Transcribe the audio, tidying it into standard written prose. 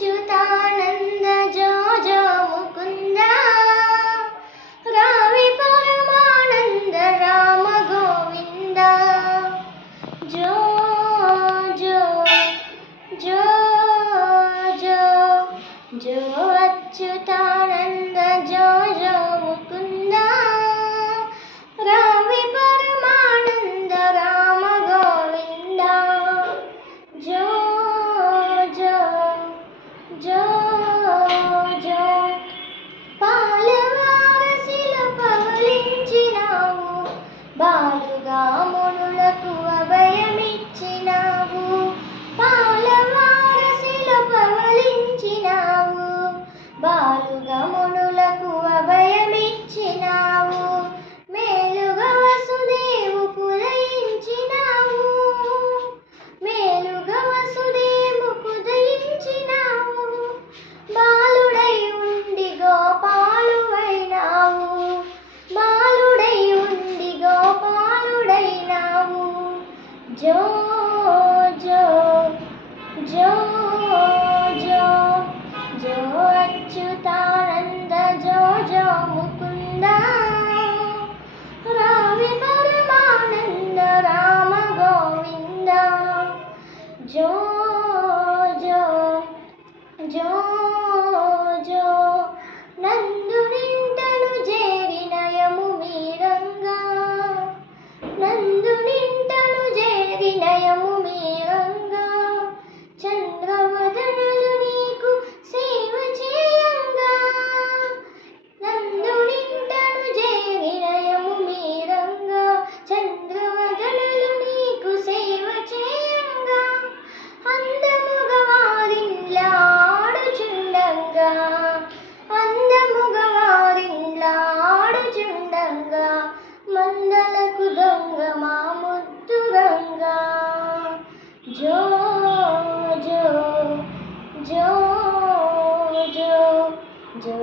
అచ్యుతానంద జో జో ముకుంద రావి పరమానంద రామ గోవింద జో జో జో జో జో అచ్యుతానంద జో జో ముకుంద రావి పరమానంద రామ గోవింద జో జో జో జో పాలవారసిల పవలించినావు బాలుగా మునులకు అభయమిచ్చినావు పాలవారసిల పవలించినావు బాలుగా మునులకు అభయమిచ్చినావు మేలుగా వసుదేవు కుదయించినావు మేలుగా వసుదేవు కుదయించినావు బాలుడై ఉండి గోపాలువైనావు బాలుడై ఉండి గోపాలుడైనావు జో జో జో జో జో అచ్యుతానంద జో జో ముకుంద రావి పరమానంద రామ గోవింద జో జో జో జో నందునింటను చేరిన యము మీరంగా నందునింటను చేరిన యము మీరంగా చంద్రవదనులు నీకు సేవ చేయంగా నందునింటను చేరిన యము మీరంగా చంద్రవదనులు నీకు సేవ చేయంగా అందముగా వారిల్లాడుచుండంగా అందముగా వారిల్లాడుచుండంగా మందలకు దొంగ మా ముద్దు రంగా జో జో జో జో జో